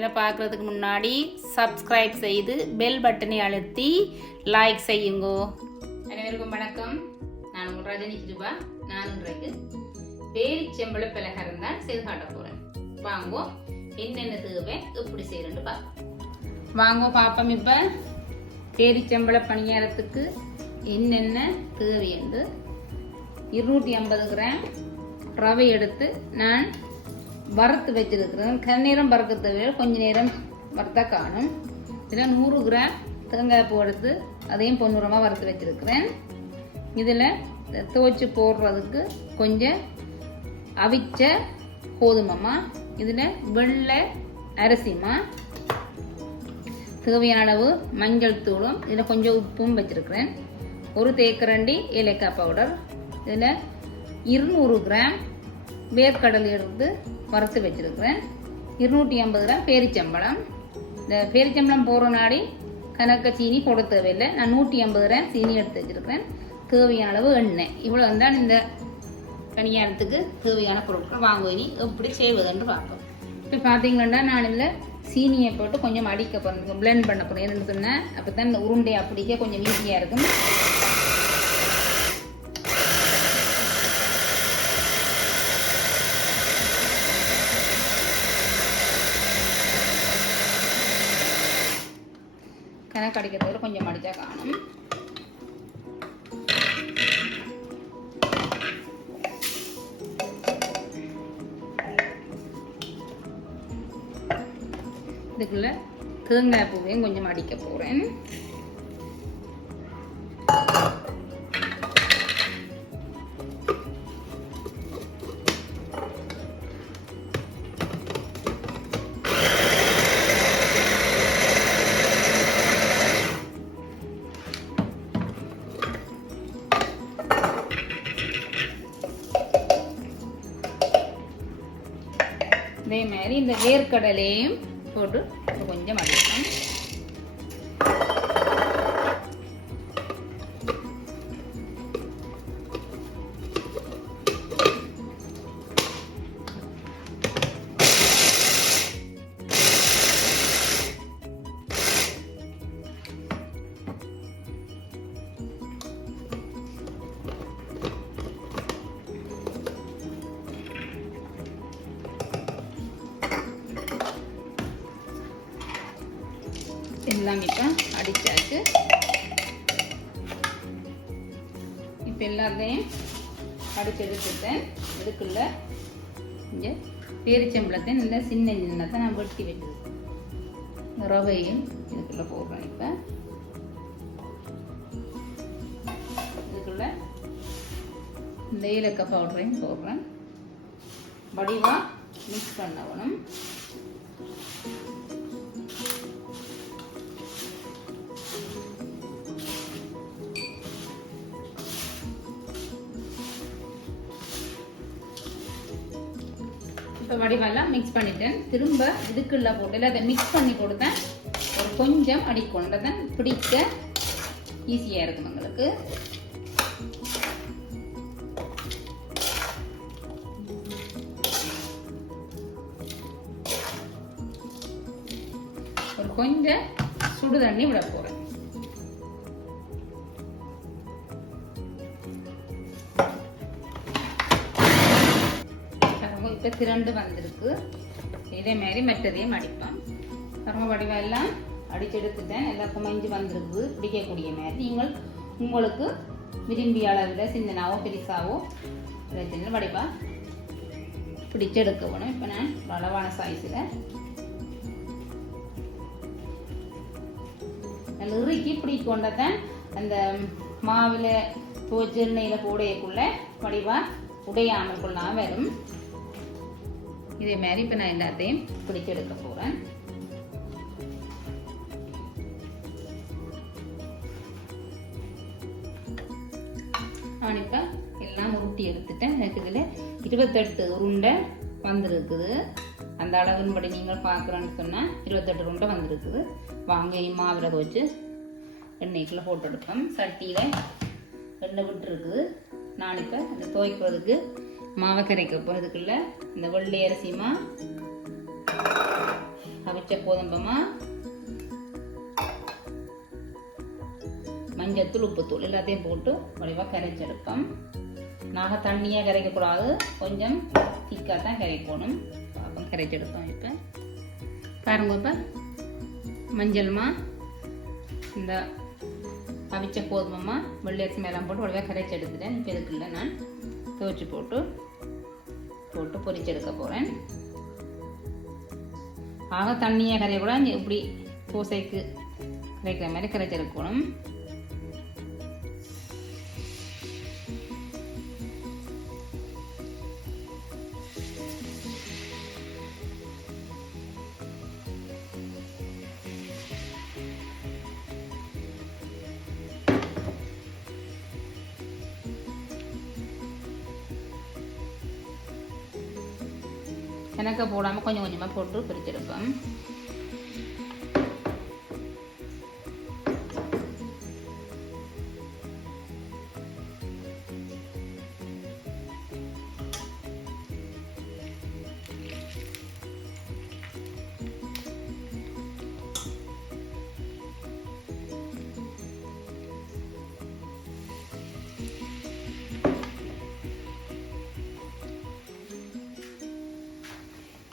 சேனலை பார்க்குறதுக்கு முன்னாடி சப்ஸ்கிரைப் செய்து பெல் பட்டனை அழுத்தி லைக் செய்யுங்கோ. அனைவருக்கும் வணக்கம். நான் உங்கள் ரஜினி கிருபா. நான் இன்றைக்கு பேரிச்சம்பழ பலகாரம் தான் செய்து காட்ட போகிறேன். வாங்கோ, என்னென்ன தேவை எப்படி செய்யறேன்னு பார்ப்போம். வாங்கோ பார்ப்போம். இப்போ பேரிச்சம்பழ பணியாரத்துக்கு என்னென்ன தேவை என்று 250 கிராம் ரவை எடுத்து நான் வறுத்து வச்சிருக்கிறேன். கண்ணீரம் வறுக்க தேவை, கொஞ்ச நேரம் வறுத்தா காணும். இதில் 100 கிராம் தேங்காய் பூ எடுத்து அதையும் பொன்னிறமாக வறுத்து வச்சிருக்கிறேன். இதில் துவைச்சி போடுறதுக்கு கொஞ்சம் அவிச்ச கோதுமைமா, இதில் வெள்ளை அரிசிமா, தேவையான அளவு மஞ்சள் தூளும், இதில் கொஞ்சம் உப்பும் வச்சிருக்கிறேன். ஒரு தேக்கரண்டி ஏலக்காய் பவுடர், இதில் 200 கிராம் வேர்க்கடலை எடுத்து வறுத்து வச்சிருக்கிறேன். 250 கிராம் பேரிச்சம்பழம். இந்த பேரிச்சம்பழம் போடுற நாடி கணக்க சீனி போட தேவையில்லை. நான் 150 கிராம் சீனி எடுத்து வச்சிருக்கிறேன். தேவையான அளவு எண்ணெய். இவ்வளோ தான் இந்த கல்யாணத்துக்கு தேவையான பொருட்கள். வாங்குவீனி எப்படி செய்வதுன்னு பார்ப்போம். இப்போ பார்த்தீங்கன்னா நான் இதில் சீனியை போட்டு கொஞ்சம் அடிக்க போகிறேன், பிளெண்ட் பண்ண போகிறேன். என்னென்னு சொன்னேன், அப்போ தான் இந்த உருண்டை அப்படிக்க கொஞ்சம் ஈஸியாக இருக்கும். கணக்கு அடிக்கிறதோட கொஞ்சம் அடித்தா காணும். இதுக்குள்ள தேங்காய் பூவையும் கொஞ்சம் அடிக்க போறேன். இதே மாதிரி இந்த வேர்க்கடலையும் போட்டு கொஞ்சம் அடிப்போம். எல்லாம் இப்போ அடித்தாச்சு. இப்போ எல்லாத்தையும் அடித்து எடுத்துட்டேன். இதுக்குள்ள இங்கே பேரிச்சம்பழத்தை நல்லா சின்ன சின்னத்தை நான் வெட்டி வச்சிருக்கேன். ரவையும் இதுக்குள்ள போடுறேன். இப்போ இதுக்குள்ள இந்த ஏலக்காய் பவுடரையும் போடுறேன். வடிவாக மிக்ஸ் பண்ணணும். இப்போ வடிவெல்லாம் மிக்ஸ் பண்ணிட்டேன். திரும்ப இதுக்குள்ள போட்டு அதை மிக்ஸ் பண்ணி கொடுத்தேன். ஒரு கொஞ்சம் அடிக்கொண்டதான் பிடிக்க ஈஸியாக இருக்கும் உங்களுக்கு. ஒரு கொஞ்சம் சுடு தண்ணி விட போறேன். இப்போ திரண்டு வந்திருக்கு. இதே மாதிரி மற்றதையும் அடிப்பேன். கரும வடிவெல்லாம் அடிச்செடுத்துட்டேன். எல்லாருக்கும் மஞ்சு வந்திருக்கு பிடிக்கக்கூடிய மாதிரி. நீங்கள் உங்களுக்கு விரும்பிய அளவில் சின்னனாவோ பெருசாவோ சின்ன வடிவா பிடிச்செடுக்க வேணும். இப்போ நான் அளவான சைஸில் நல்ல இறுக்கி பிடிக்கொண்டதான் அந்த மாவில் துவச்சி எண்ணெயில் போடையக்குள்ள வடிவா உடையாமல் கொள்ளாமல் வரும். இதே மாதிரி இப்போ நான் எல்லாத்தையும் பிடிச்செடுக்க போகிறேன். நான் இப்போ எல்லாம் உருட்டி எடுத்துட்டேன். எனக்கு இதில் 28 உருண்டை வந்திருக்குது. அந்த அளவின்படி நீங்கள் பார்க்குறேன்னு சொன்னால் 28 உருண்டை வந்திருக்குது. வாங்க மாவில் வச்சு எண்ணெய்க்குள்ளே போட்டு எடுப்போம். சட்டியில் எண்ணெய் விட்டுருக்குது. நான் இப்போ இந்த துவைக்கிறதுக்கு மாவை கரைக்க போகிறதுக்குள்ள இந்த வெள்ளை அரிசிமா அவிச்ச கோதும்பமா, மஞ்சத்தூள், உப்புத்தூள் எல்லாத்தையும் போட்டு வடிவாக கரைச்செடுப்போம். நாங்கள் தண்ணியாக கரைக்கக்கூடாது, கொஞ்சம் திக்காக தான் கரைக்கணும். பாப்பம் கரைச்செடுப்போம். இப்போ பாருங்க, இப்போ மஞ்சள்மா, இந்த அவிச்ச கோதுமமா, வெள்ளையரிசி மேலாம் போட்டு வடிவாக கரைச்சி எடுத்துட்டேன். இப்போ இதுக்குள்ள நான் துவைச்சி போட்டு பொரிச்செடுக்க போகிறேன். ஆக தண்ணியாக கரையக்கூடாது, இப்படி தோசைக்கு கரைக்கிற மாதிரி கரைச்செடுக்கணும். எனக்கு போடாமல் கொஞ்சம் கொஞ்சமாக போட்டு பிரிச்செடுப்பேன்.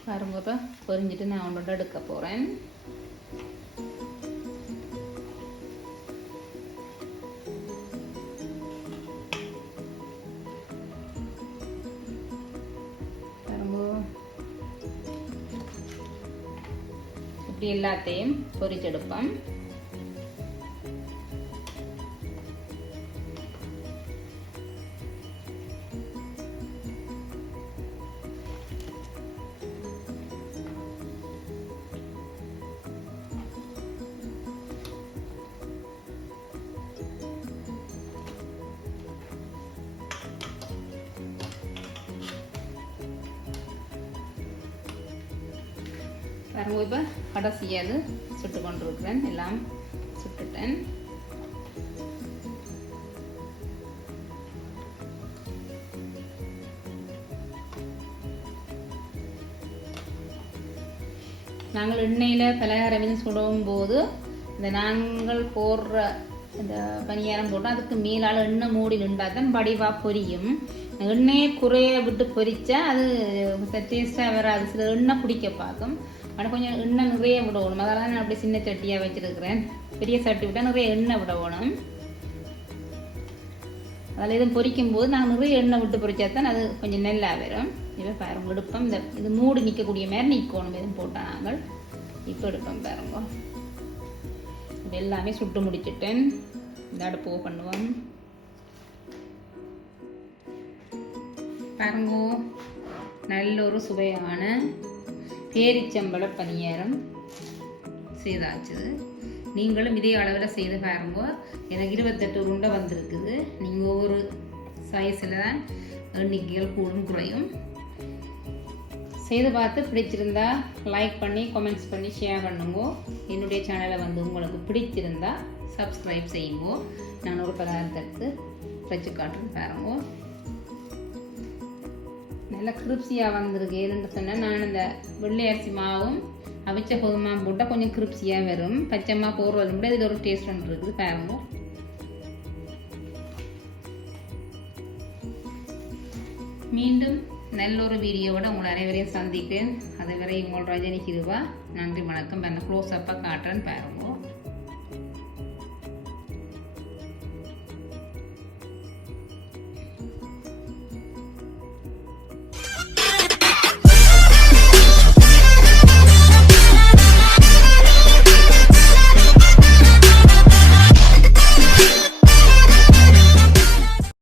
பாருங்க, இப்போ பொரிஞ்சிட்டு நான் ஒன்றோட எடுக்க போகிறேன். பாருங்க, இப்படி எல்லாத்தையும் பொரிச்செடுப்போம். பாருங்க, இப்போ கடைசியாது சுட்டு கொண்டிருக்கிறேன். எல்லாம் சுட்டுட்டேன். நாங்கள் எண்ணெயில் பலகாரம் சுடும் போது இந்த நாங்கள் போடுற இந்த பனியாரம் போட்டோம், அதுக்கு மேலால் எண்ணெய் மூடி நின்றால் தான் வடிவாக பொரியும். எண்ணெயை குறைய விட்டு பொரிச்சா அது டேஸ்ட்டாக வராது. சில எண்ணெய் பிடிக்க பார்க்கும். ஆனால் கொஞ்சம் எண்ணெய் நிறைய விடணும். அதெல்லாம் நான் அப்படி சின்ன சட்டியாக வச்சுருக்கிறேன். பெரிய சட்டி விட்டால் நிறைய எண்ணெய் விடணும். அதில் எதுவும் பொரிக்கும் போது நாங்கள் நிறைய எண்ணெய் விட்டு பொரிச்சா தான் அது கொஞ்சம் நல்லா வரும். இப்போ பாருங்க, எடுப்போம். இந்த இது மூடி நிற்கக்கூடிய மாதிரி நிற்கணும். எதுவும் போட்டால் நாங்கள் இப்போ எடுப்போம். பாருங்க, இப்போ எல்லாமே சுட்டு முடிச்சுட்டேன். இந்த அடுப்பு பண்ணுவோம். பாருங்க, நல்ல ஒரு சுவையான பேரிச்சம்பழ பனியாரம் செய்தாச்சு. நீங்களும் இதே அளவில் செய்து பாருங்க. எனக்கு 28 உருண்டை வந்திருக்குது. நீங்கள் ஒவ்வொரு சைஸில் தான் எண்ணிக்கைகள் கூடும் குறையும். செய்து பார்த்து பிடிச்சிருந்தா லைக் பண்ணி கமெண்ட்ஸ் பண்ணி ஷேர் பண்ணுங்க. என்னுடைய சேனலை உங்களுக்கு பிடிச்சிருந்தா சப்ஸ்கிரைப் செய்யுங்க. நான் ஒரு பதார்த்தத்தை வச்சு காட்டுறேன். பாருங்க, நல்லா கிரிப்ஸியாக வந்திருக்கு. எதுன்னு சொன்னால், நான் இந்த வெள்ளை அரிசி மாவும் அவிச்ச கோதுமாவும் போட்டால் கொஞ்சம் கிரிப்ஸியாக வரும். பச்சைமா போடுறது கூட இது ஒரு டேஸ்ட் ஒன்று இருக்குது. பாருங்க, மீண்டும் நல்ல ஒரு வீடியோவோட உங்களை அனைவரையும் சந்திக்கிறேன். அதுவரை உங்கள் ரஜினி கிருபா. நன்றி, வணக்கம். க்ளோஸ் அப்பாக காட்டுறேன்னு பாருங்க.